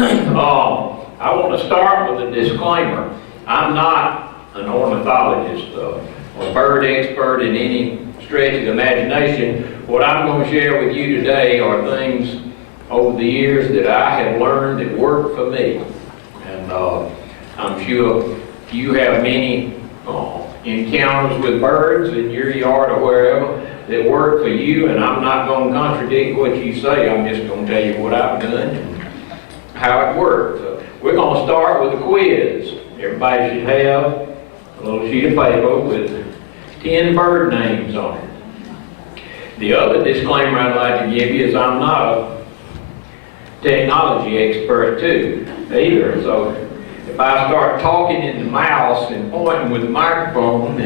right. I want to start with a disclaimer. I'm not an ornithologist or bird expert in any stretch of the imagination. What I'm going to share with you today are things over the years that I have learned that work for me. And I'm sure you have many encounters with birds in your yard or wherever that work for you, and I'm not going to contradict what you say. I'm just going to tell you what I've done and how it works. So we're going to start with a quiz. Everybody should have a little sheet of paper with 10 bird names on it. The other disclaimer I'd like to give you is I'm not a technology expert too, either. So if I start talking in the mouse and pointing with the microphone,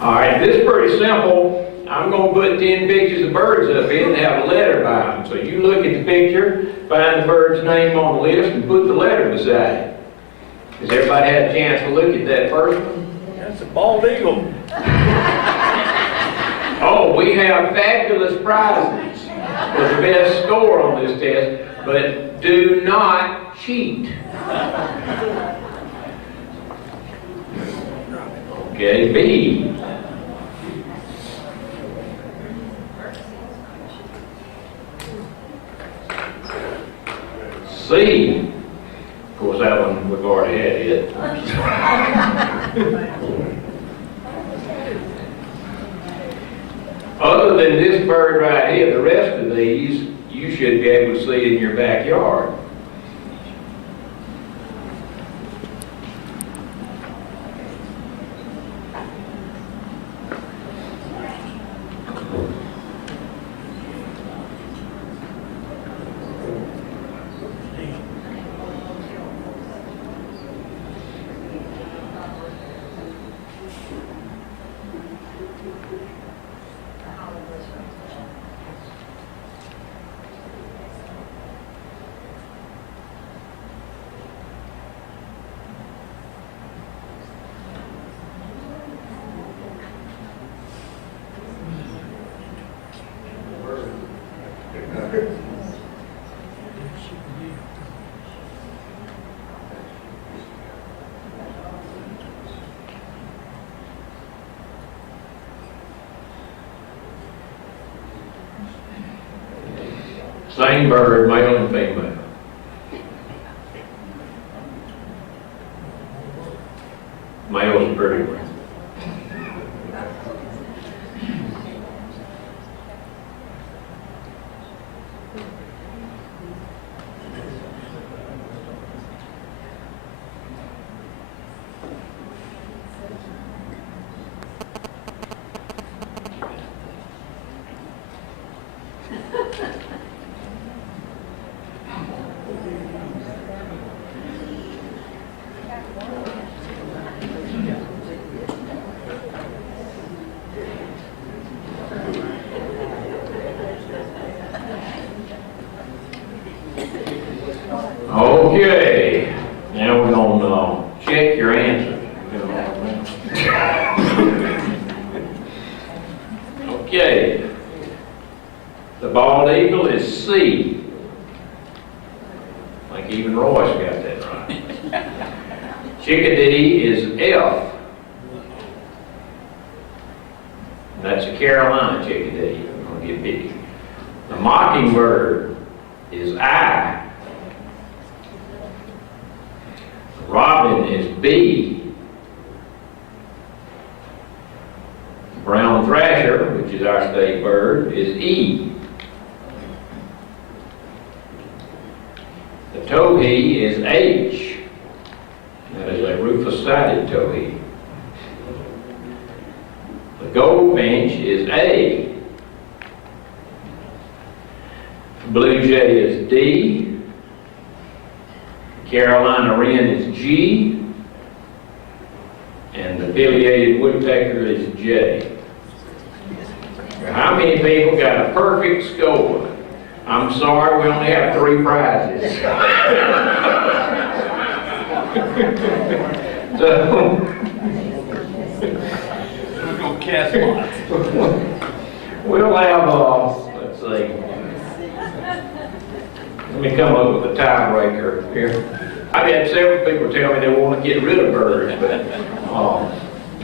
all right, this is pretty simple. I'm going to put 10 pictures of birds up here that have a letter by them. So you look at the picture, find the bird's name on the list, and put the letter beside it. Has everybody had a chance to look at that first one? That's a bald eagle. Oh, we have fabulous prizes for the best score on this test, but do not cheat. Okay, B. C. Of course, that one we've already had it. Other than this bird right here, the rest of these you should be able to see in your backyard. Same bird, male and female. Male's pretty one. Okay, now we're going to check your answers. Okay, the bald eagle is C. I think even Royce got that right. Chickadee is F. And that's a Carolina chickadee. I'm going to get big. The mockingbird is I. Robin is B. Brown thrasher, which is our state bird, is E. The towhee is H. That is a rufous-sided towhee. The goldfinch is A. The blue jay is D. Carolina wren is G, and the pileated woodpecker is J. How many people got a perfect score? I'm sorry, we only have 3 prizes. So, we're going to cast lots. we'll have, let's see. Let me come up with a tiebreaker here. I've had several people tell me they want to get rid of birds, but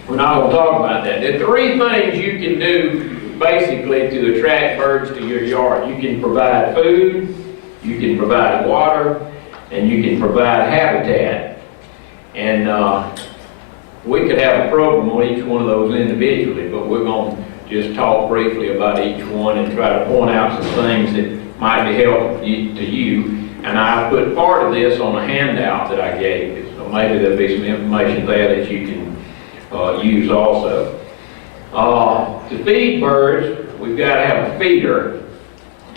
we're not going to talk about that. There are three things you can do basically to attract birds to your yard. You can provide food, you can provide water, and you can provide habitat. And we could have a program on each one of those individually, but we're going to just talk briefly about each one and try to point out some things that might be helpful to you. And I put part of this on a handout that I gave you, so maybe there'll be some information there that you can use also. To feed birds, we've got to have a feeder,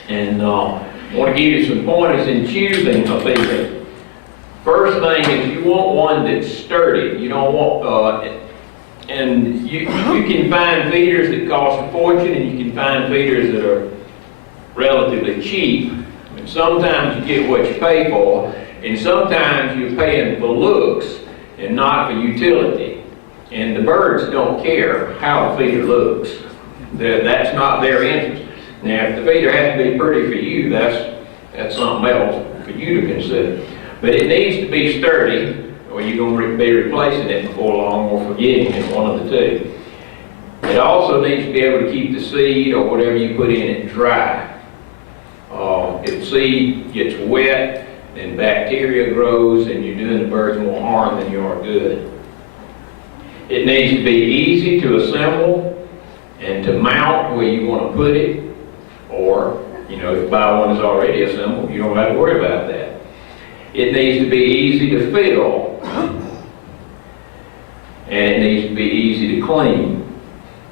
and I want to give you some pointers in choosing a feeder. First thing is you want one that's sturdy. You don't want, and you can find feeders that cost a fortune, and you can find feeders that are relatively cheap. And sometimes you get what you pay for, and sometimes you're paying for looks and not for utility. And the birds don't care how the feeder looks. That's not their interest. Now, if the feeder has to be pretty for you, that's something else for you to consider. But it needs to be sturdy, or you're going to be replacing it before long or forgetting it, one of the two. It also needs to be able to keep the seed or whatever you put in it dry. If seed gets wet, then bacteria grows and you're doing the birds more harm than you are good. It needs to be easy to assemble and to mount where you want to put it, or, if you buy one that's already assembled, you don't have to worry about that. It needs to be easy to fill, and it needs to be easy to clean.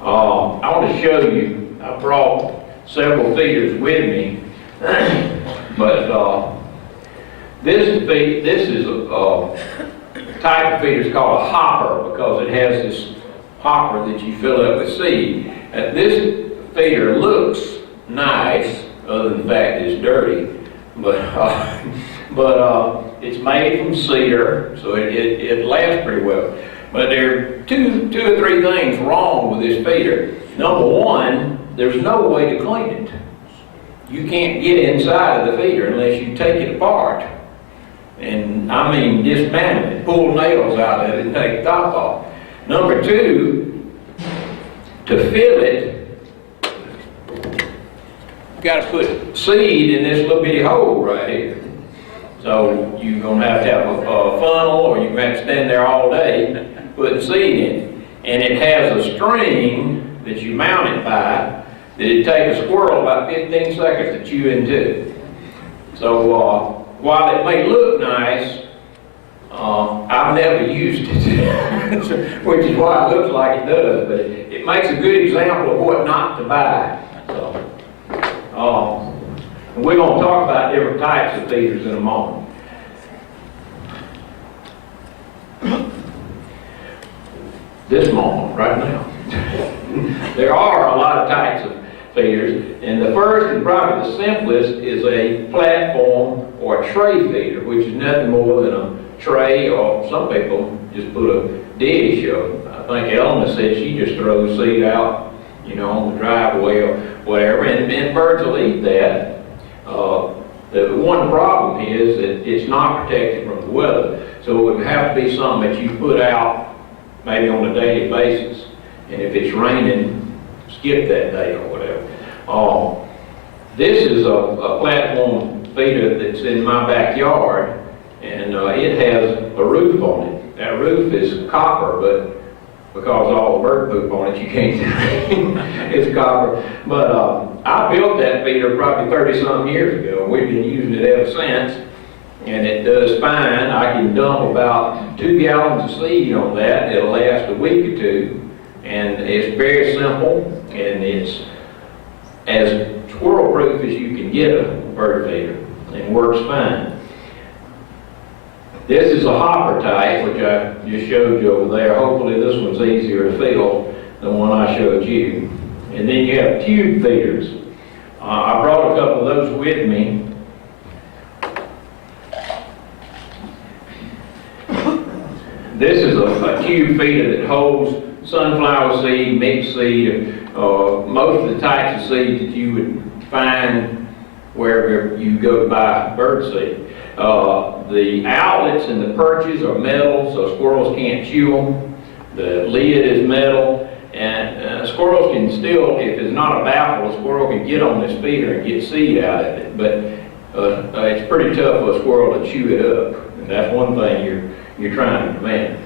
I want to show you, I brought several feeders with me, but this is a type of feeder is called a hopper, because it has this hopper that you fill up with seed. This feeder looks nice, other than the fact it's dirty, but it's made from cedar, so it lasts pretty well. But there are two or three things wrong with this feeder. Number one, there's no way to clean it. You can't get inside of the feeder unless you take it apart. And I mean dismantle it, pull nails out of it and take the top off. Number two, to fill it, you've got to put seed in this little bitty hole right here. So you're going to have a funnel, or you're going to have to stand there all day putting seed in. And it has a string that you mount it by that it takes a squirrel about 15 seconds to chew into. So while it may look nice, I've never used it, which is why it looks like it does. But it makes a good example of what not to buy. So, we're going to talk about different types of feeders in a moment. This moment, right now. There are a lot of types of feeders, and the first and probably the simplest is a platform or a tray feeder, which is nothing more than a tray, or some people just put a dish, or I think Elma said she just throws seed out, on the driveway or whatever, and birds will eat that. The one problem is that it's not protected from the weather, so it would have to be something that you put out maybe on a daily basis, and if it's raining, skip that day or whatever. This is a platform feeder that's in my backyard, and it has a roof on it. That roof is copper, but because all the bird poop on it, you can't it's copper. But I built that feeder probably 30-something years ago, and we've been using it ever since, and it does fine. I can dump about 2 gallons of seed on that. It'll last a week or two, and it's very simple, and it's as squirrel-proof as you can get a bird feeder, and works fine. This is a hopper type, which I just showed you over there. Hopefully this one's easier to fill than the one I showed you. And then you have tube feeders. I brought a couple of those with me. This is a tube feeder that holds sunflower seed, mixed seed, most of the types of seed that you would find wherever you go to buy bird seed. The outlets and the perches are metal, so squirrels can't chew them. The lid is metal, and squirrels can still, if it's not a baffle, a squirrel can get on this feeder and get seed out of it. But it's pretty tough for a squirrel to chew it up, and that's one thing you're trying to prevent.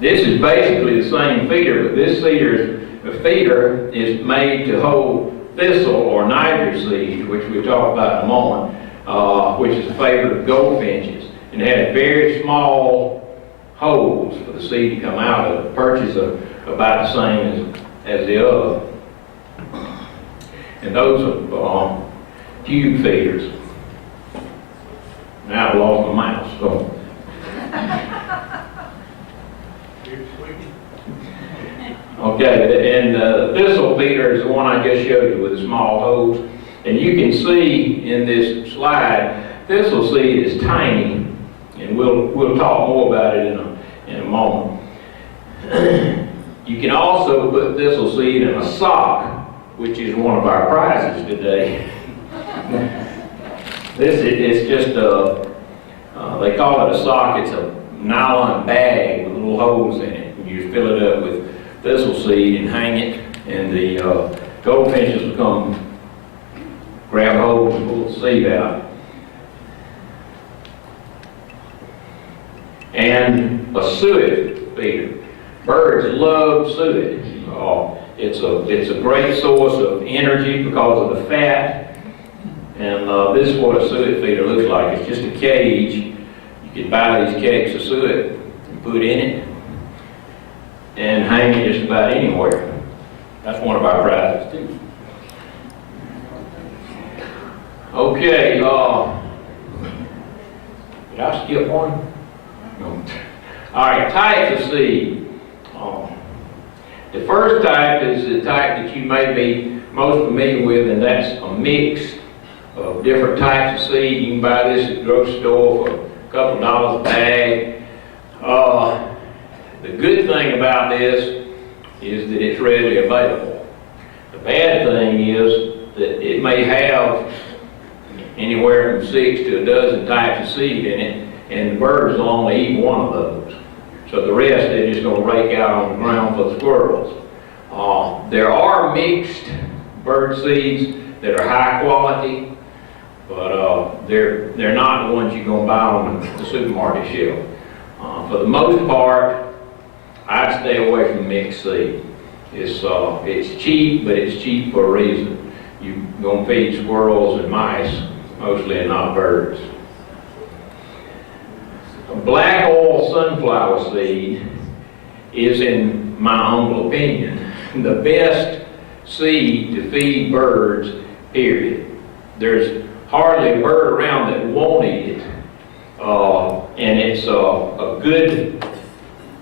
This is basically the same feeder, but this feeder is made to hold thistle or niger seed, which we'll talk about in a moment, which is a favorite of goldfinches. And it has very small holes for the seed to come out of. The perches are about the same as the other. And those are tube feeders. Now I've lost my mouse, so. Okay, and the thistle feeder is the one I just showed you with the small holes. And you can see in this slide, thistle seed is tiny, and we'll talk more about it in a moment. You can also put thistle seed in a sock, which is one of our prizes today. This is just they call it a sock. It's a nylon bag with little holes in it. You just fill it up with thistle seed and hang it, and the goldfinches will come grab hold and pull the seed out. And a suet feeder. Birds love suet. It's a great source of energy because of the fat. And this is what a suet feeder looks like. It's just a cage. You can buy these cakes of suet and put in it and hang it just about anywhere. That's one of our prizes too. Okay, did I skip one? No. All right, types of seed. The first type is the type that you may be most familiar with, and that's a mix of different types of seed. You can buy this at the grocery store for a couple dollars a bag. The good thing about this is that it's readily available. The bad thing is that it may have anywhere from 6 to a dozen types of seed in it, and the birds will only eat one of those. So the rest they're just going to rake out on the ground for the squirrels. There are mixed bird seeds that are high quality, but they're not the ones you're going to buy on the supermarket shelf. For the most part, I'd stay away from mixed seed. It's cheap, but it's cheap for a reason. You're going to feed squirrels and mice mostly, and not birds. Black oil sunflower seed is, in my humble opinion, the best seed to feed birds, period. There's hardly a bird around that won't eat it. And it's a good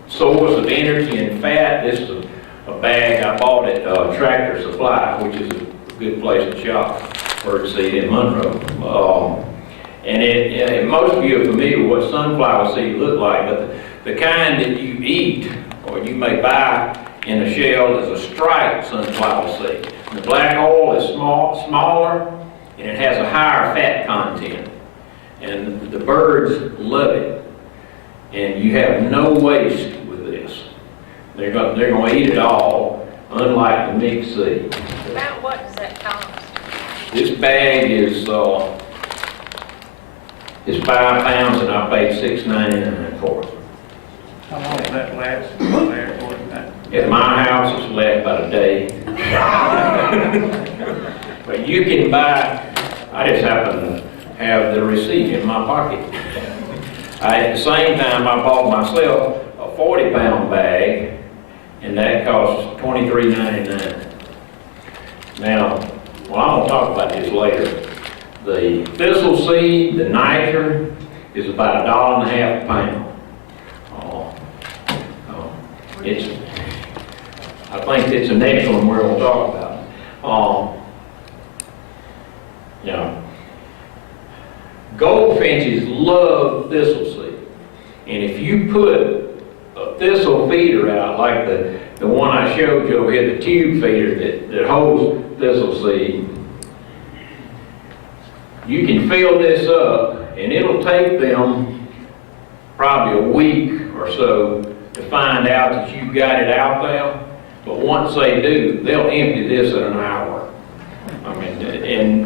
source of energy and fat. This is a bag I bought at Tractor Supply, which is a good place to shop bird seed in Monroe. And most of you are familiar with what sunflower seed look like, but the kind that you eat or you may buy in a shell is a striped sunflower seed. The black oil is smaller, and it has a higher fat content. And the birds love it. And you have no waste with this. They're going to eat it all, unlike the mixed seed. About what does that cost? This bag is 5 pounds, and I paid $6.99 for it. How long does that last there for that? At my house, it's last about a day. But you can buy, I just happen to have the receipt in my pocket. At the same time, I bought myself a 40-pound bag, and that costs $23.99. Now, well, I'm going to talk about this later. The thistle seed, the niger, is about $1.50 a pound. I think it's the next one we're going to talk about. Goldfinches love thistle seed, and if you put a thistle feeder out like the the one I showed you over here, the tube feeder that holds thistle seed, you can fill this up, and it'll take them probably a week or so to find out that you've got it out there. But once they do, they'll empty this in an hour. I mean,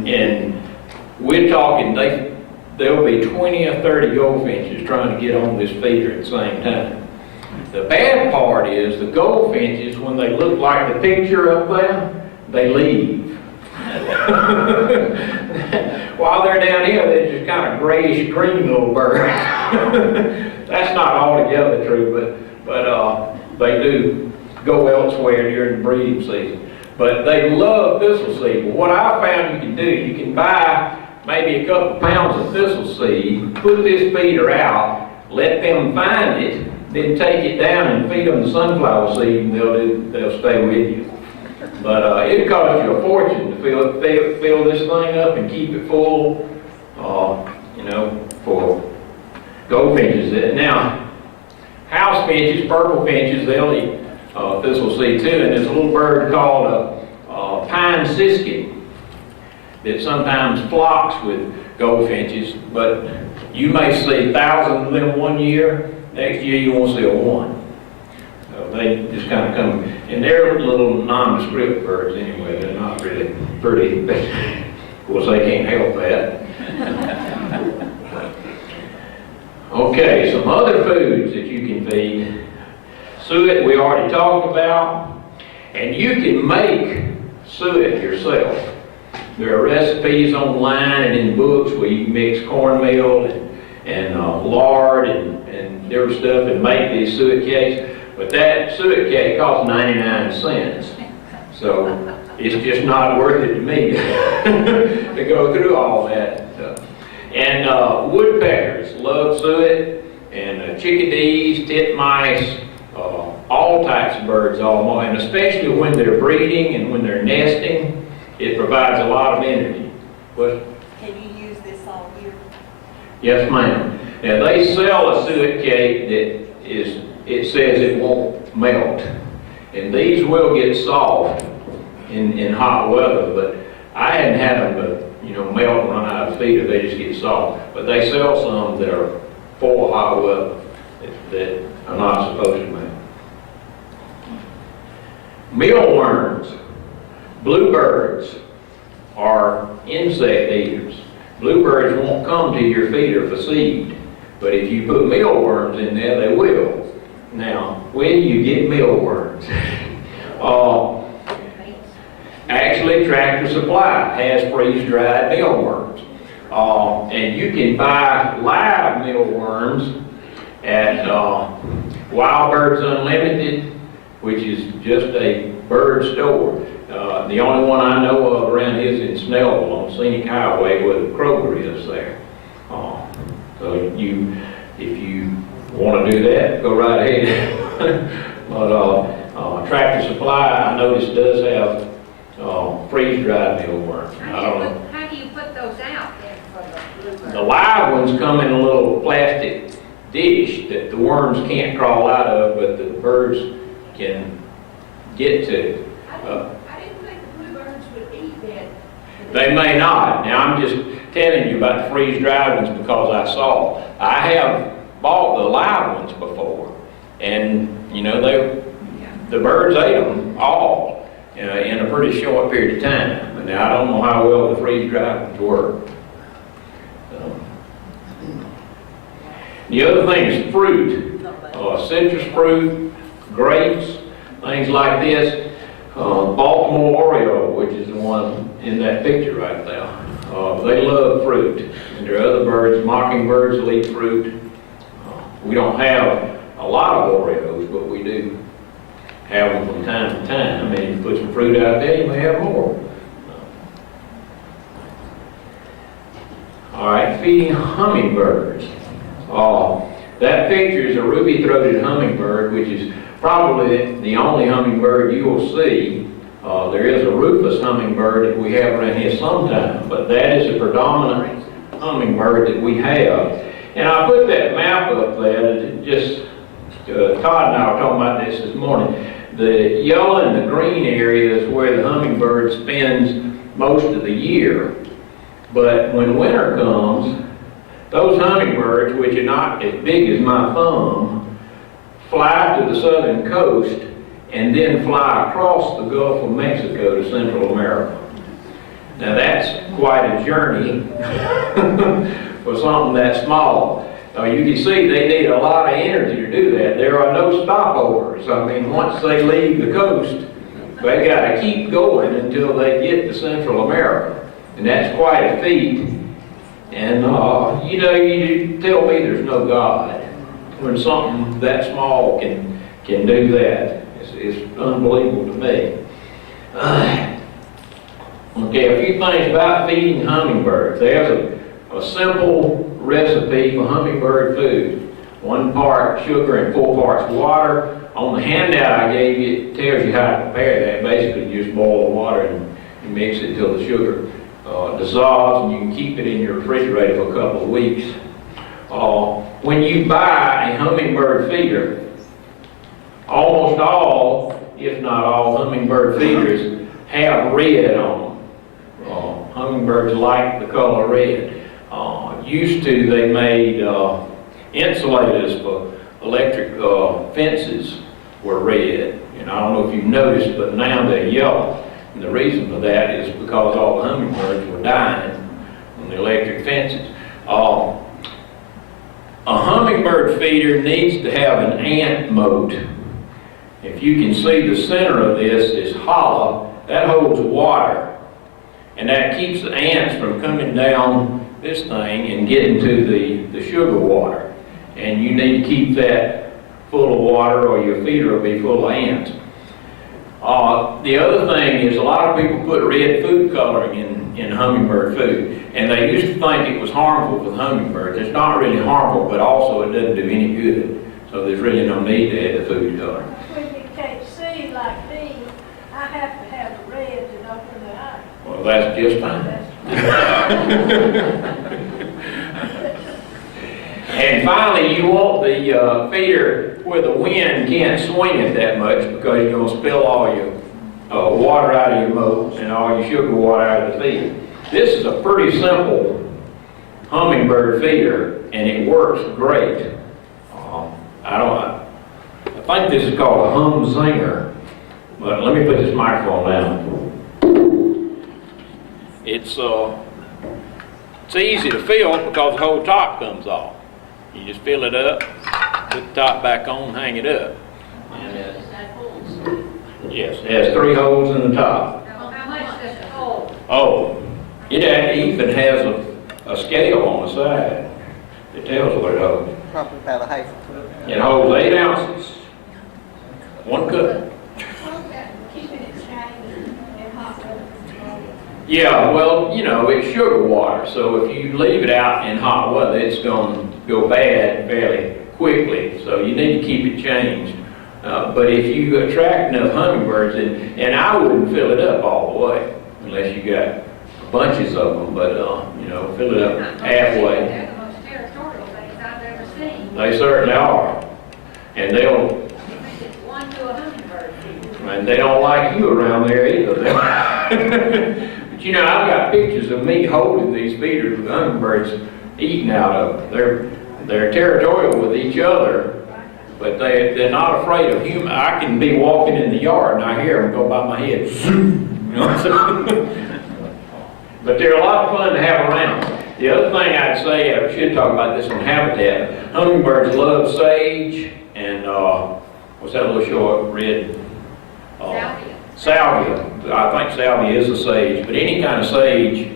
and we're talking, there'll be 20 or 30 goldfinches trying to get on this feeder at the same time. The bad part is the goldfinches, when they look like the picture up there, they leave. While they're down here, they're just kind of grayish green little birds. That's not altogether true, but they do go elsewhere during the breeding season. But they love thistle seed. Well, what I found you can do, you can buy maybe a couple pounds of thistle seed, put this feeder out, let them find it, then take it down and feed them the sunflower seed, and they'll stay with you. But it costs you a fortune to fill this thing up and keep it full, you know, for goldfinches. Now, house finches, purple finches, they'll eat thistle seed too, and there's a little bird called a pine siskin that sometimes flocks with goldfinches, but you may see thousands of them one year, next year you won't see a one. They just kind of come, and they're little nondescript birds anyway. They're not really pretty, but of course they can't help that. Okay, some other foods that you can feed. Suet we already talked about, and you can make suet yourself. There are recipes online and in books where you can mix cornmeal and lard and different stuff and make these suet cakes. But that suet cake costs 99 cents. So it's just not worth it to me to go through all that stuff. And woodpeckers love suet, and chickadees, titmice, all types of birds almost, and especially when they're breeding and when they're nesting, it provides a lot of energy. What? Can you use this all year? Yes, ma'am. Now they sell a suet cake that is, it says it won't melt. And these will get soft in hot weather, but I hadn't had them melt and run out of feeder, they just get soft. But they sell some that are for hot weather that are not supposed to melt. Mealworms, bluebirds are insect eaters. Bluebirds won't come to your feeder for seed, but if you put mealworms in there, they will. Now, when you get mealworms, actually Tractor Supply has freeze-dried mealworms. And you can buy live mealworms at Wild Birds Unlimited, which is just a bird store. The only one I know of around here is in Snellville on Scenic Highway where the Kroger is there. So if you want to do that, go right ahead. But Tractor Supply, I noticed, does have freeze-dried mealworms. I don't know. How do you put those out then for the bluebird? The live ones come in a little plastic dish that the worms can't crawl out of, but the birds can get to. I didn't think the bluebirds would eat that. They may not. Now, I'm just telling you about the freeze-dried ones because I saw. I have bought the live ones before, and the birds ate them all in a pretty short period of time. But now I don't know how well the freeze-dried ones work. The other thing is fruit, citrus fruit, grapes, things like this. Baltimore Oriole, which is the one in that picture right there. They love fruit. And there are other birds, mockingbirds will eat fruit. We don't have a lot of Orioles, but we do have them from time to time. I mean, if you put some fruit out there, you may have more. All right, feeding hummingbirds. That picture is a ruby-throated hummingbird, which is probably the only hummingbird you will see. There is a rufous hummingbird that we have around here sometimes, but that is the predominant hummingbird that we have. And I put that map up there, just Todd and I were talking about this morning. The yellow and the green area is where the hummingbird spends most of the year. But when winter comes, those hummingbirds, which are not as big as my thumb, fly to the southern coast and then fly across the Gulf of Mexico to Central America. Now that's quite a journey for something that small. You can see they need a lot of energy to do that. There are no stopovers. I mean, once they leave the coast, they got to keep going until they get to Central America. And that's quite a feat. And, you know, you tell me there's no God when something that small can do that. It's unbelievable to me. Okay, a few things about feeding hummingbirds. There's a simple recipe for hummingbird food. 1 part sugar and 4 parts water. On the handout I gave you, it tells you how to prepare that. Basically, you just boil the water and you mix it till the sugar dissolves, and you can keep it in your refrigerator for a couple of weeks. When you buy a hummingbird feeder, almost all, if not all, hummingbird feeders have red on them. Hummingbirds like the color red. Used to, they made insulators for electric fences were red. And I don't know if you've noticed, but now they're yellow. And the reason for that is because all the hummingbirds were dying on the electric fences. A hummingbird feeder needs to have an ant moat. If you can see the center of this is hollow, that holds water. And that keeps the ants from coming down this thing and getting to the sugar water. And you need to keep that full of water or your feeder will be full of ants. The other thing is a lot of people put red food coloring in hummingbird food. And they used to think it was harmful for the hummingbirds. It's not really harmful, but also it doesn't do any good. So there's really no need to add the food coloring. When you can't see like me, I have to have the red to open the eye. Well, that's just fine. And finally, you want the feeder where the wind can't swing it that much because you're going to spill all your water out of your moat and all your sugar water out of the feeder. This is a pretty simple hummingbird feeder, and it works great. I think this is called a Humzinger, but let me put this microphone down. It's easy to fill because the whole top comes off. You just fill it up, put the top back on, hang it up. Yes, it has 3 holes in the top. Now, how much does it hold? Oh, it even has a scale on the side. It tells what it holds. Probably about a half. It holds 8 ounces, 1 cup. Keeping it shiny and hot water. Yeah, well, you know, it's sugar water, so if you leave it out in hot weather, it's going to go bad fairly quickly, so you need to keep it changed. But if you attract enough hummingbirds, and I wouldn't fill it up all the way, unless you got bunches of them, but, you know, fill it up halfway. They're the most territorial things I've ever seen. They certainly are. And they'll, You think it's 1 to a hummingbird feeder. and they don't like you around there either. But you know, I've got pictures of me holding these feeders with hummingbirds eating out of them. They're territorial with each other, but they're not afraid of human. I can be walking in the yard and I hear them go by my head. Zoom, you know? But they're a lot of fun to have around. The other thing I'd say, I should talk about this on habitat. Hummingbirds love sage and what's that little short red? Salvia. Salvia. I think salvia is a sage, but any kind of sage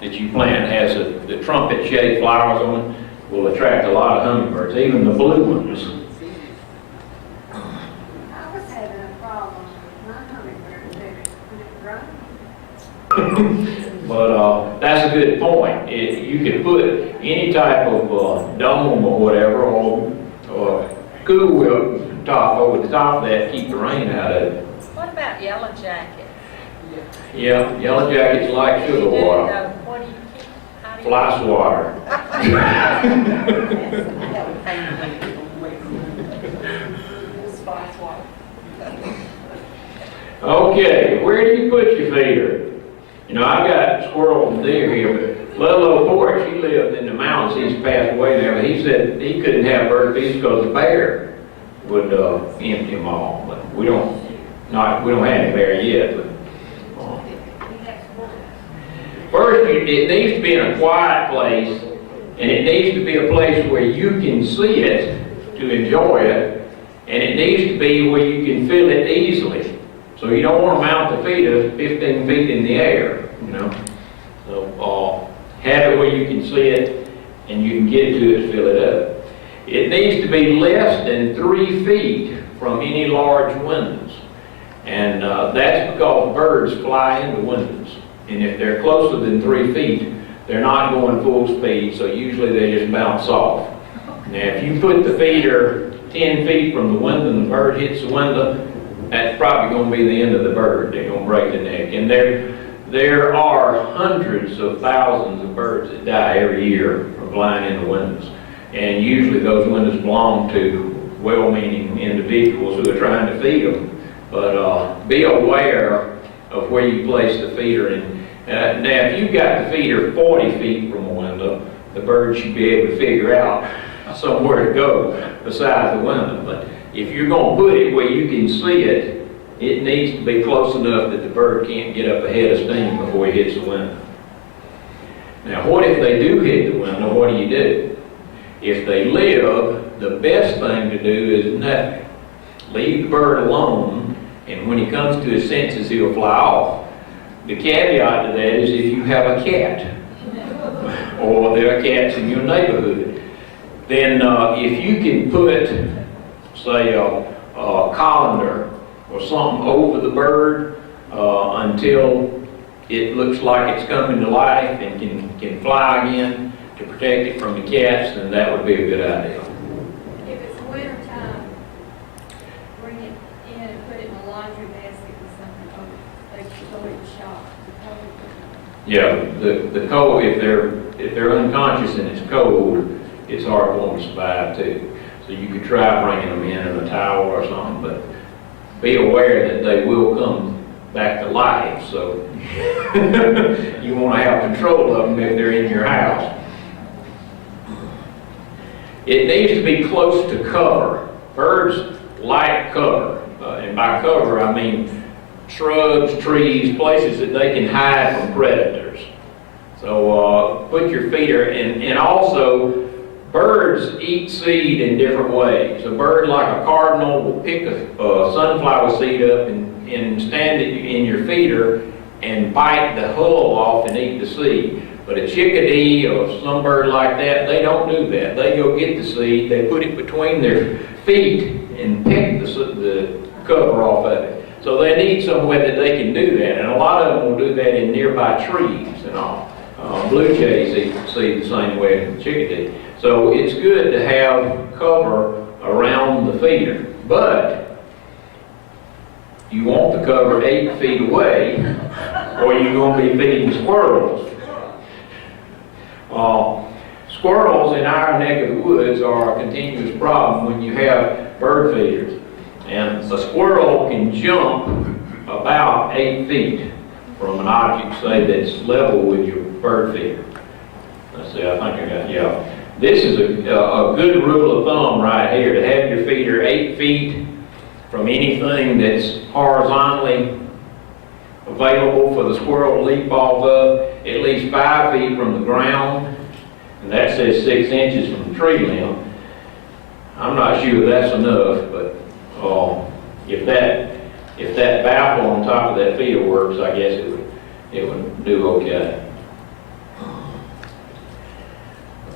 that you plant has the trumpet-shaped flowers on it will attract a lot of hummingbirds, even the blue ones. I was having a problem with my hummingbird when it grown. But that's a good point. You could put any type of dome or whatever, or cool top over the top of that, keep the rain out of it. What about yellow jacket? Yeah, yellow jackets like sugar water, What do you keep? How do you- fly swatter. Spice water. Okay, where do you put your feeder? You know, I've got squirrels and deer here, but Lolo Ford, she lived in the mountains, he's passed away now, but he said he couldn't have bird feeders because the bear would empty them all. But we don't have any bear yet, but first, it needs to be in a quiet place, and it needs to be a place where you can see it to enjoy it, and it needs to be where you can feel it easily. So you don't want to mount the feeder 15 feet in the air, you know. So have it where you can see it, and you can get to it to fill it up. It needs to be less than 3 feet from any large windows, and that's because birds fly into windows. And if they're closer than 3 feet, they're not going full speed, so usually they just bounce off. Now, if you put the feeder 10 feet from the window and the bird hits the window, that's probably going to be the end of the bird. They're going to break the neck. And there are hundreds of thousands of birds that die every year from flying into windows. And usually those windows belong to well-meaning individuals who are trying to feed them. But be aware of where you place the feeder. And now, if you've got the feeder 40 feet from a window, the bird should be able to figure out somewhere to go besides the window. But if you're going to put it where you can see it, it needs to be close enough that the bird can't get up ahead of steam before he hits the window. Now, what if they do hit the window? What do? If they live, the best thing to do is nothing. Leave the bird alone, and when he comes to his senses, he'll fly off. The caveat to that is if you have a cat, or there are cats in your neighborhood, then if you can put, say, a colander or something over the bird until it looks like it's coming to life and can fly again to protect it from the cats, then that would be a good idea. If it's winter time, bring it in and put it in a laundry basket with something over. They should go in the shop. Yeah, the cold, if they're unconscious and it's cold, it's hard for them to survive too. So you could try bringing them in a towel or something, but be aware that they will come back to life. So you want to have control of them if they're in your house. It needs to be close to cover. Birds like cover, and by cover I mean shrubs, trees, places that they can hide from predators. So put your feeder in, and also birds eat seed in different ways. A bird like a cardinal will pick a sunflower seed up and stand it in your feeder and bite the hull off and eat the seed. But a chickadee or some bird like that, they don't do that. They go get the seed, they put it between their feet and pick the cover off of it. So they need somewhere that they can do that. And a lot of them will do that in nearby trees and all. Blue jays eat seed the same way as the chickadee. So it's good to have cover around the feeder. But you want the cover 8 feet away or you're going to be feeding squirrels. Squirrels in our neck of the woods are a continuous problem when you have bird feeders. And a squirrel can jump about 8 feet from an object, say, that's level with your bird feeder. Let's see, I think I got, yeah. This is a good rule of thumb right here, to have your feeder 8 feet from anything that's horizontally available for the squirrel to leap off of, at least 5 feet from the ground, and that says 6 inches from the tree limb. I'm not sure that's enough, but if that baffle on top of that feeder works, I guess it would do okay.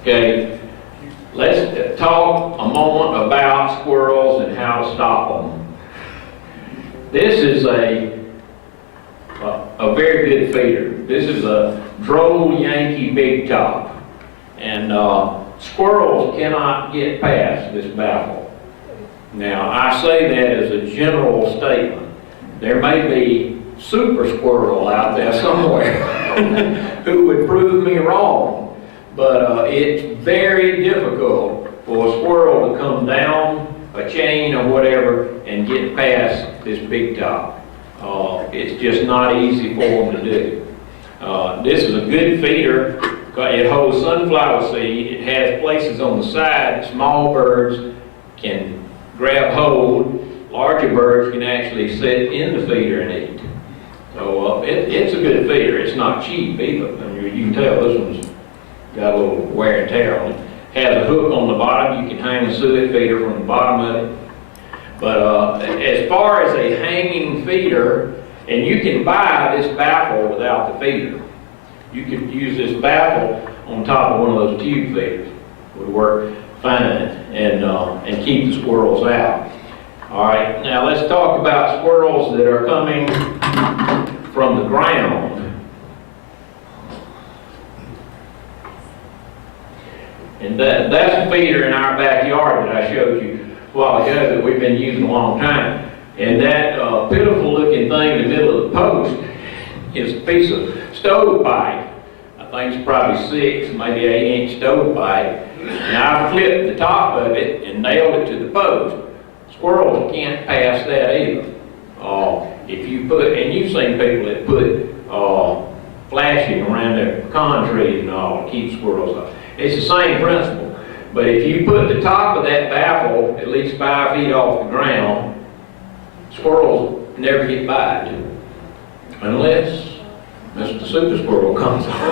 Okay, let's talk a moment about squirrels and how to stop them. This is a very good feeder. This is a Droll Yankee Big Top, and squirrels cannot get past this baffle. Now, I say that as a general statement. There may be super squirrel out there somewhere who would prove me wrong, but it's very difficult for a squirrel to come down a chain or whatever and get past this big top. It's just not easy for them to do. This is a good feeder. It holds sunflower seed. It has places on the side that small birds can grab hold. Larger birds can actually sit in the feeder and eat. So it's a good feeder. It's not cheap either. I mean, you can tell this one's got a little wear and tear on it. Has a hook on the bottom. You can hang a suet feeder from the bottom of it. But as far as a hanging feeder, and you can buy this baffle without the feeder. You could use this baffle on top of one of those tube feeders. Would work fine and keep the squirrels out. All right, now let's talk about squirrels that are coming from the ground. And that's a feeder in our backyard that I showed you a while ago that we've been using a long time. And that pitiful looking thing in the middle of the post is a piece of stovepipe. I think it's probably 6, maybe 8-inch stovepipe. And I flipped the top of it and nailed it to the post. Squirrels can't pass that either. If you put, and you've seen people that put flashing around their pecan trees and all to keep squirrels off. It's the same principle. But if you put the top of that baffle at least 5 feet off the ground, squirrels never get by it, unless Mr. Super Squirrel comes along.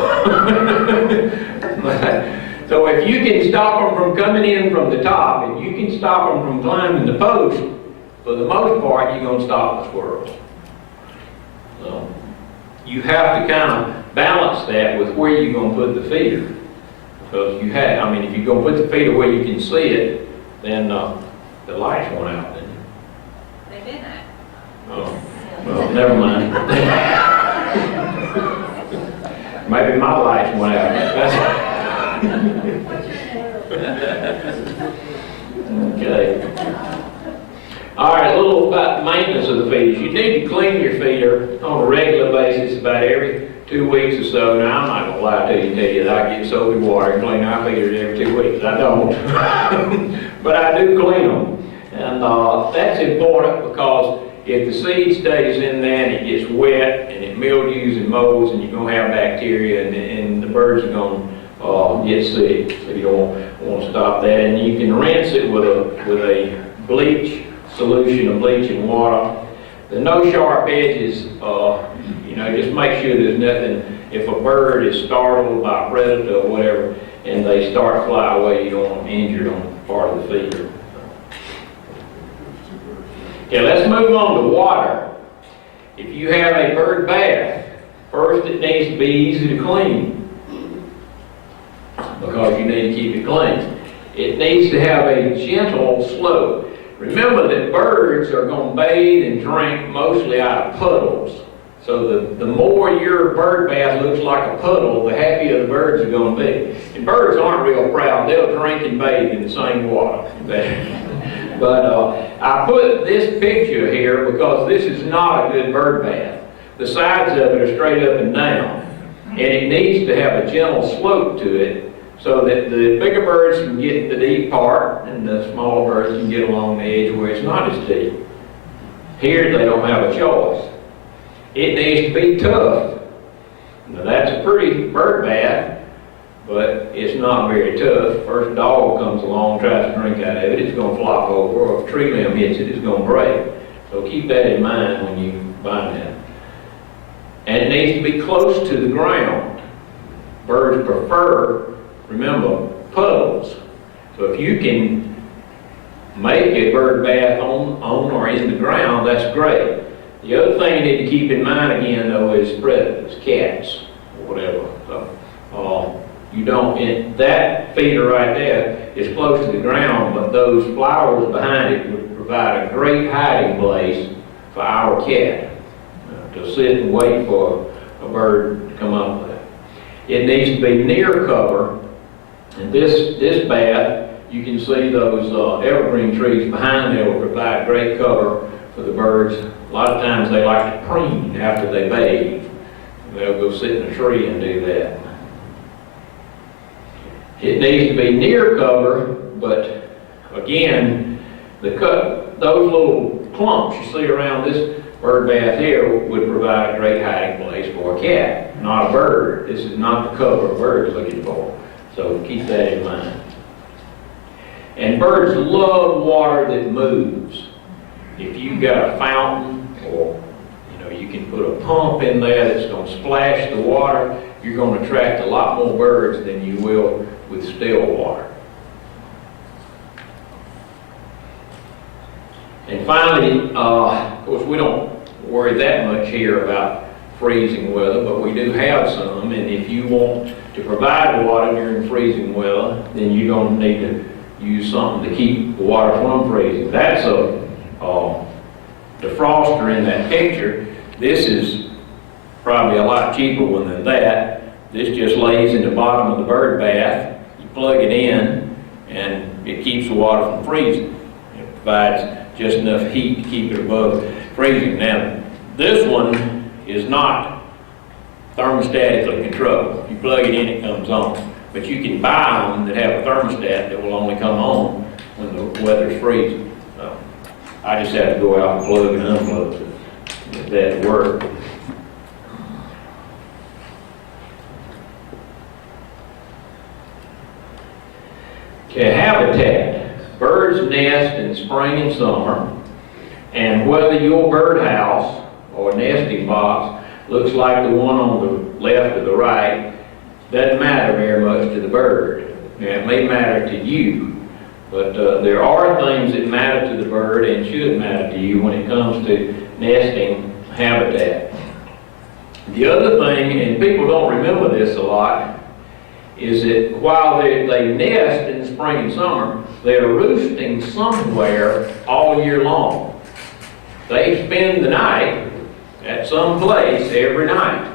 So if you can stop them from coming in from the top, and you can stop them from climbing the post, for the most part, you're going to stop the squirrels. So you have to kind of balance that with where you're going to put the feeder. Because you have, I mean, if you're going to put the feeder where you can see it, then the lights went out, then. They've been at. Oh, well, never mind. Maybe my lights went out. Okay. All right, a little about maintenance of the feeders. You need to clean your feeder on a regular basis, about every 2 weeks or so. Now, I'm not going to lie to you and tell you that I get soapy water and clean our feeders every 2 weeks. I don't. But I do clean them. And that's important because if the seed stays in there and it gets wet and it mildews and molds, and you're going to have bacteria and the birds are going to get sick. So you don't want to stop that. And you can rinse it with a bleach solution of bleaching water. The no sharp edges, just make sure there's nothing. If a bird is startled by a predator or whatever and they start to fly away, you don't want them injured on part of the feeder. Okay, let's move on to water. If you have a bird bath, first it needs to be easy to clean because you need to keep it clean. It needs to have a gentle slope. Remember that birds are going to bathe and drink mostly out of puddles. So the more your bird bath looks like a puddle, the happier the birds are going to be. And birds aren't real proud. They'll drink and bathe in the same water. But I put this picture here because this is not a good bird bath. The sides of it are straight up and down. And it needs to have a gentle slope to it so that the bigger birds can get the deep part and the smaller birds can get along the edge where it's not as deep. Here they don't have a choice. It needs to be tough. Now that's a pretty bird bath, but it's not very tough. First dog comes along, tries to drink out of it, it's going to flop over, or if a tree limb hits it, it's going to break. So keep that in mind when you buy that. And it needs to be close to the ground. Birds prefer, remember, puddles. So if you can make a bird bath on or in the ground, that's great. The other thing you need to keep in mind again, though, is predators, cats, or whatever. So, you don't, that feeder right there is close to the ground, but those flowers behind it would provide a great hiding place for our cat to sit and wait for a bird to come up with it. It needs to be near cover, and this bath, you can see those evergreen trees behind there will provide great cover for the birds. A lot of times they like to preen after they bathe. They'll go sit in a tree and do that. It needs to be near cover, but again, those little clumps you see around bird bath here would provide a great hiding place for a cat, not a bird. This is not the cover a bird is looking for. So keep that in mind. And birds love water that moves. If you've got a fountain, or you can put a pump in there that's going to splash the water, you're going to attract a lot more birds than you will with still water. And finally, of course, we don't worry that much here about freezing weather, but we do have some, and if you want to provide water during freezing weather, then you're going to need to use something to keep the water from freezing. That's a defroster in that picture. This is probably a lot cheaper one than that. This just lays in the bottom of the bird bath. You plug it in, and it keeps the water from freezing. It provides just enough heat to keep it above freezing. Now, this one is not thermostatically controlled. You plug it in, it comes on. But you can buy them that have a thermostat that will only come on when the weather's freezing. So I just have to go out and plug and unplug to get that to work. Okay, habitat. Birds nest in spring and summer, and whether your birdhouse or nesting box looks like the one on the left or the right, doesn't matter very much to the bird. Now, it may matter to you, but there are things that matter to the bird and should matter to you when it comes to nesting habitat. The other thing, and people don't remember this a lot, is that while they nest in the spring and summer, they're roosting somewhere all year long. They spend the night at some place every night.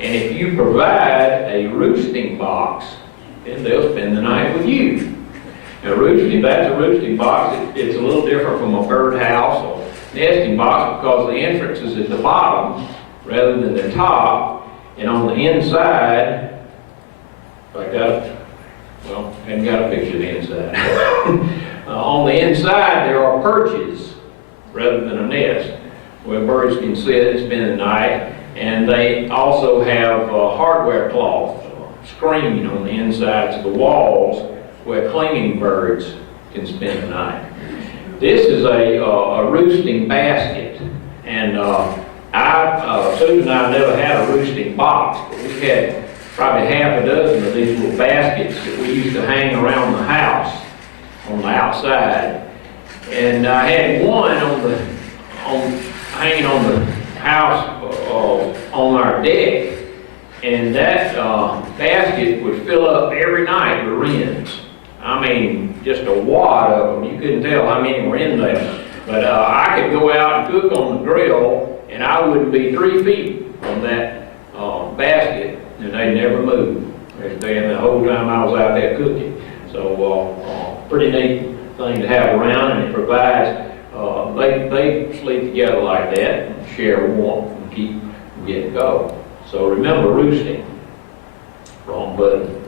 And if you provide a roosting box, then they'll spend the night with you. Now that's a roosting box. It's a little different from a birdhouse or nesting box because the entrance is at the bottom rather than the top. And on the inside, I hadn't got a picture of the inside. On the inside, there are perches rather than a nest where birds can sit and spend the night. And they also have hardware cloth screening on the insides of the walls where clinging birds can spend the night. This is a roosting basket, and Susan and I never had a roosting box, but we had probably half a dozen of these little baskets that we used to hang around the house on the outside. And I had one hanging on the house on our deck, and that basket would fill up every night with wrens. I mean, just a wad of them. You couldn't tell how many were in there. But I could go out and cook on the grill, and I wouldn't be 3 feet from that basket, and they never moved. They're staying the whole time I was out there cooking. So pretty neat thing to have around, and it provides, they sleep together like that, and share warmth and keep from getting cold. So remember roosting. Wrong button.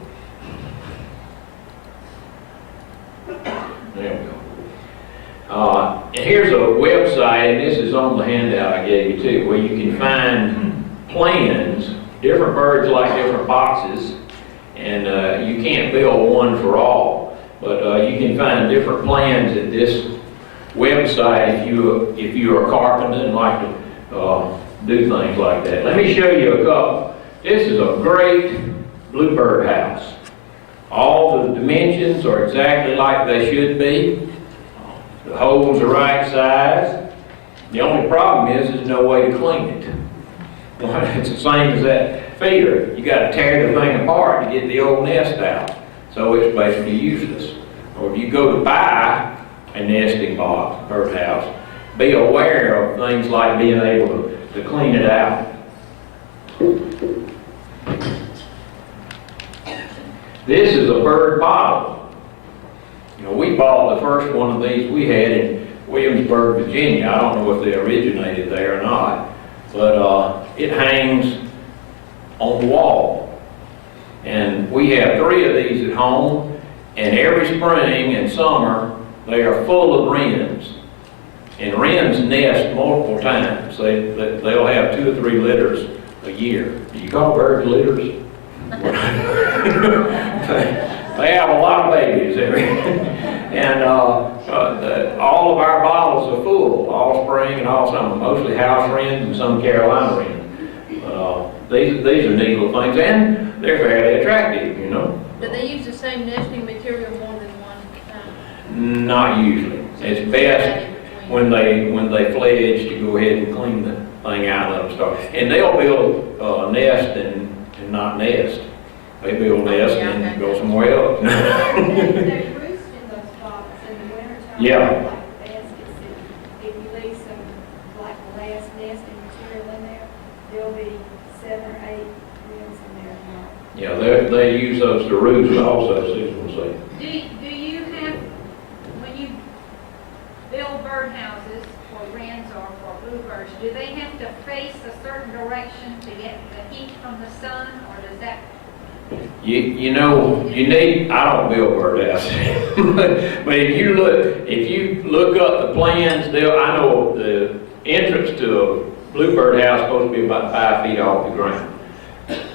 There we go. And here's a website, and this is on the handout I gave you too, where you can find plans. Different birds like different boxes, and you can't build one for all, but you can find different plans at this website if you're a carpenter and like to do things like that. Let me show you a couple. This is a great bluebird house. All the dimensions are exactly like they should be. The holes are right size. The only problem is there's no way to clean it. It's the same as that feeder. You got to tear the thing apart to get the old nest out. So it's basically useless. Or if you go to buy a nesting box, birdhouse, be aware of things like being able to clean it out. This is a bird bottle. We bought the first one of these we had in Williamsburg, Virginia. I don't know if they originated there or not, but it hangs on the wall. And we have 3 of these at home, and every spring and summer they are full of wrens. And wrens nest multiple times. They'll have 2 or 3 litters a year. Do you call birds litters? They have a lot of babies and all of our bottles are full, all spring and all summer, mostly house wrens and some Carolina wrens. These are neat little things, and they're fairly attractive, you know. Do they use the same nesting material more than one time? Not usually. It's best when they fledge to go ahead and clean the thing out and let them start. And they'll build a nest and not nest. They build a nest and go somewhere else. They roost in those boxes in the wintertime. Yeah. Like baskets, if you leave some, like last nesting material in there, there'll be 7 or 8 wrens in there at night. Yeah, they use those to roost also, Susan will say. Do you have, when you build birdhouses for wrens or for bluebirds, do they have to face a certain direction to get the heat from the sun, or does that? You know, you need, I don't build birdhouses, but if you look up the plans, I know the entrance to a bluebird house is supposed to be about 5 feet off the ground.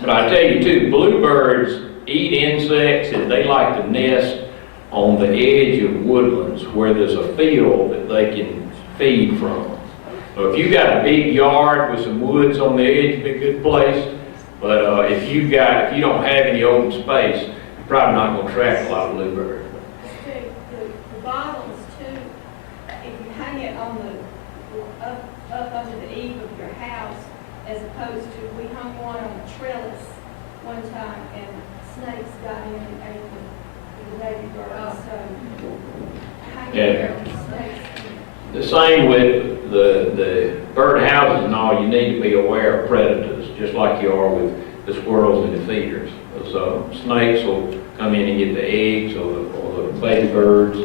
But I tell you too, bluebirds eat insects and they like to nest on the edge of woodlands where there's a field that they can feed from. So if you've got a big yard with some woods on the edge, it'd be a good place. But if you don't have any open space, you're probably not going to attract a lot of bluebirds. The bottles too, if you hang it on up under the eave of your house, as opposed to, we hung one on a trellis one time, and snakes got in and ate the baby birds, so hang it there with snakes. The same with the bird houses and all, you need to be aware of predators, just like you are with the squirrels and the feeders. So snakes will come in and get the eggs or the baby birds.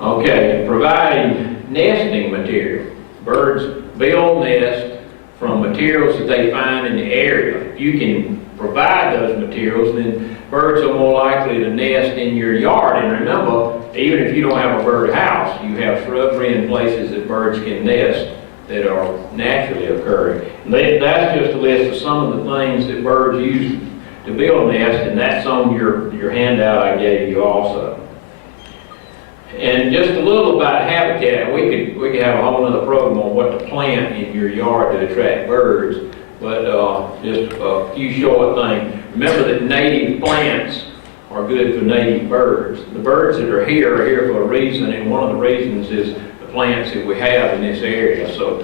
Okay, providing nesting material. Birds build nests from materials that they find in the area. If you can provide those materials, then birds are more likely to nest in your yard. And remember, even if you don't have a bird house, you have shrubbery and places that birds can nest that are naturally occurring. And that's just a list of some of the things that birds use to build a nest, and that's on your handout I gave you also. And just a little about habitat. We could have a whole other program on what to plant in your yard to attract birds, but just a few short things. Remember that native plants are good for native birds. The birds that are here for a reason, and one of the reasons is the plants that we have in this area. So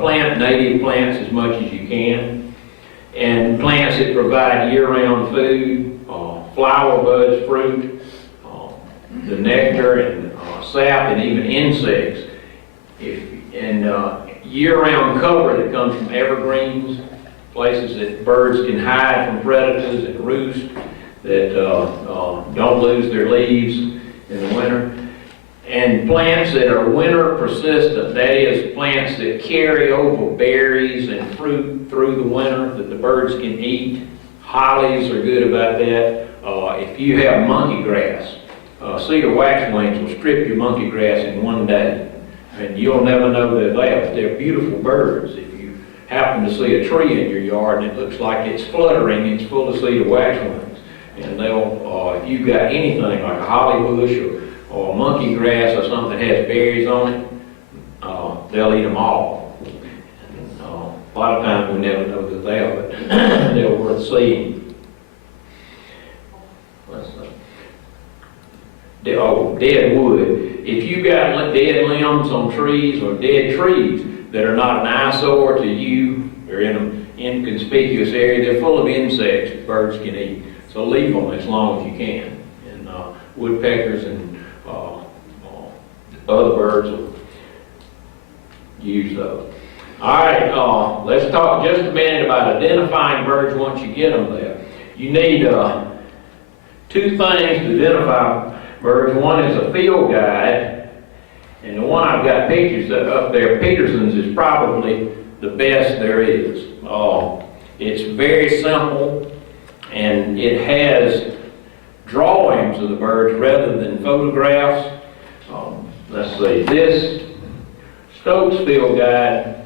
plant native plants as much as you can, and plants that provide year-round food, flower buds, fruit, the nectar and sap, and even insects. Year-round cover that comes from evergreens, places that birds can hide from predators and roost, that don't lose their leaves in the winter. And plants that are winter persistent, that is, plants that carry over berries and fruit through the winter that the birds can eat. Hollies are good about that. If you have monkey grass, cedar waxwings will strip your monkey grass in one day, and you'll never know they're there. But they're beautiful birds. If you happen to see a tree in your yard and it looks like it's fluttering, it's full of cedar waxwings. And they'll, if you've got anything like a holly bush or monkey grass or something that has berries on it, they'll eat them all. And, a lot of times we never know that they are, but they're worth seeing. Dead wood. If you've got dead limbs on trees or dead trees that are not an eyesore to you, they're in an inconspicuous area, they're full of insects that birds can eat. So leave them as long as you can. And woodpeckers and other birds will use those. All right, let's talk just a minute about identifying birds once you get them there. You need 2 things to identify birds. One is a field guide, and the one I've got pictures up there, Peterson's, is probably the best there is. It's very simple, and it has drawings of the birds rather than photographs. let's see, this Stokes Field Guide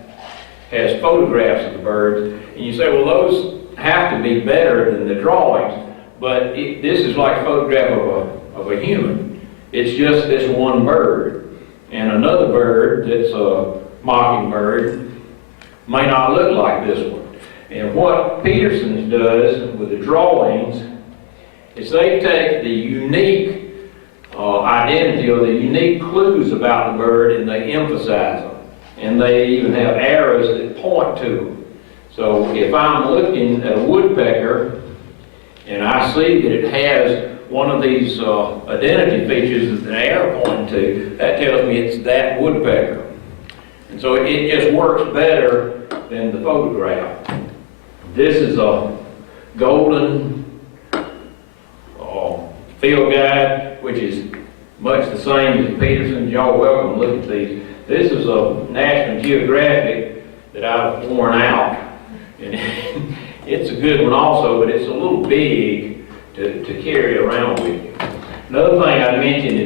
has photographs of the birds, and you say, well, those have to be better than the drawings, but this is like a photograph of a human. It's just this one bird. And another bird that's a mockingbird may not look like this one. And what Peterson's does with the drawings is they take the unique identity or the unique clues about the bird and they emphasize them. And they even have arrows that point to them. So if I'm looking at a woodpecker and I see that it has one of these identity features that an arrow pointing to, that tells me it's that woodpecker. And so it just works better than the photograph. This is a golden field guide, which is much the same as Peterson's. Y'all are welcome to look at these. This is a National Geographic that I've worn out. And it's a good one also, but it's a little big to carry around with you. Another thing I mentioned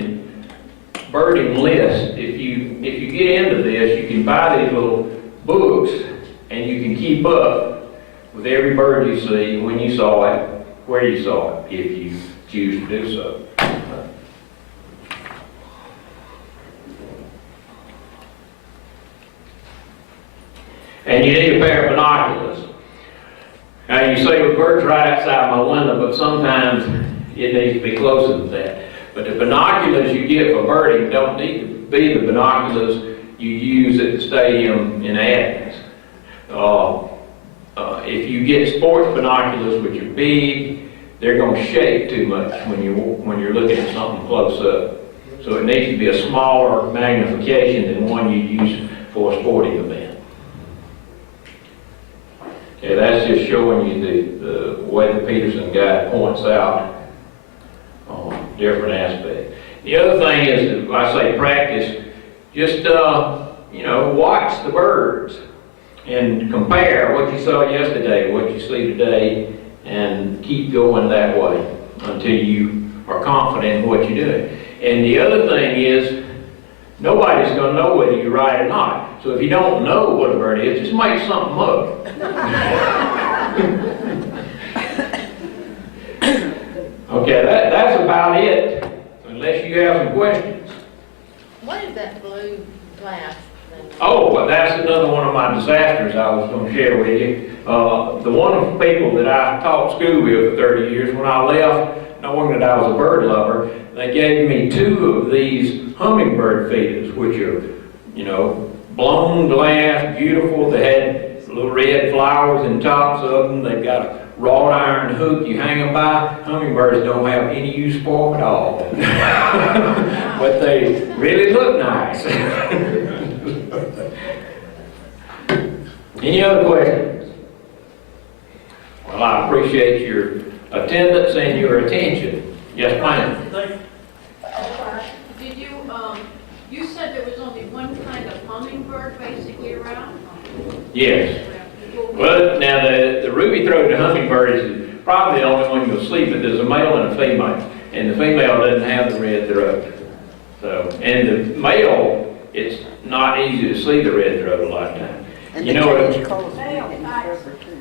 is birding list. If you get into this, you can buy these little books and you can keep up with every bird you see, when you saw it, where you saw it, if you choose to do so. And you need a pair of binoculars. Now you say, well, bird's right outside my window, but sometimes it needs to be closer than that. But the binoculars you get for birding don't need to be the binoculars you use at the stadium in Athens. If you get sports binoculars, which are big, they're going to shake too much when you're looking at something close up. So it needs to be a smaller magnification than one you use for a sporting event. Okay, that's just showing you the way the Peterson guide points out different aspects. The other thing is, I say practice, just watch the birds and compare what you saw yesterday, what you see today, and keep going that way until you are confident in what you're doing. And the other thing is, nobody's going to know whether you're right or not. So if you don't know what a bird is, just make something up. Okay, that's about it, unless you have some questions. What is that blue glass thing? Oh, well, that's another one of my disasters I was going to share with you. The wonderful people that I taught school with for 30 years, when I left, knowing that I was a bird lover, they gave me 2 of these hummingbird feeders, which are, blown glass, beautiful. They had little red flowers in tops of them. They've got a wrought iron hook you hang them by. Hummingbirds don't have any use for them at all. But they really look nice. Any other questions? Well, I appreciate your attendance and your attention. Yes, ma'am. Did you, you said there was only one kind of hummingbird basically around? Yes. Well, now the ruby-throated hummingbird is probably the only one you'll see, but there's a male and a female. And the female doesn't have the red throat. So, and the male, it's not easy to see the red throat a lot of times. And You they know change what? colors when they get forever too.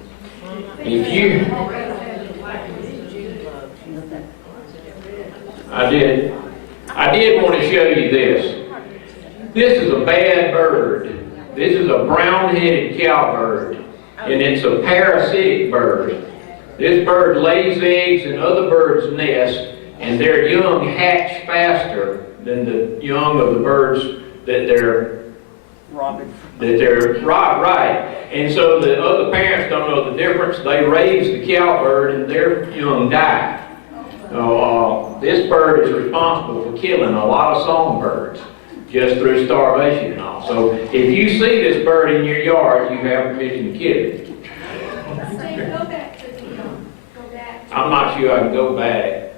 If you, I did want to show you this. This is a bad bird. This is a brown-headed cowbird, and it's a parasitic bird. This bird lays eggs in other birds' nests, and their young hatch faster than the young of the birds that they're Robin. right. And so the other parents don't know the difference. They raise the cowbird and their young die. This bird is responsible for killing a lot of songbirds just through starvation and all. So if you see this bird in your yard, you have permission to kill it. Steve, go back to the, go back. I'm not sure I can go back.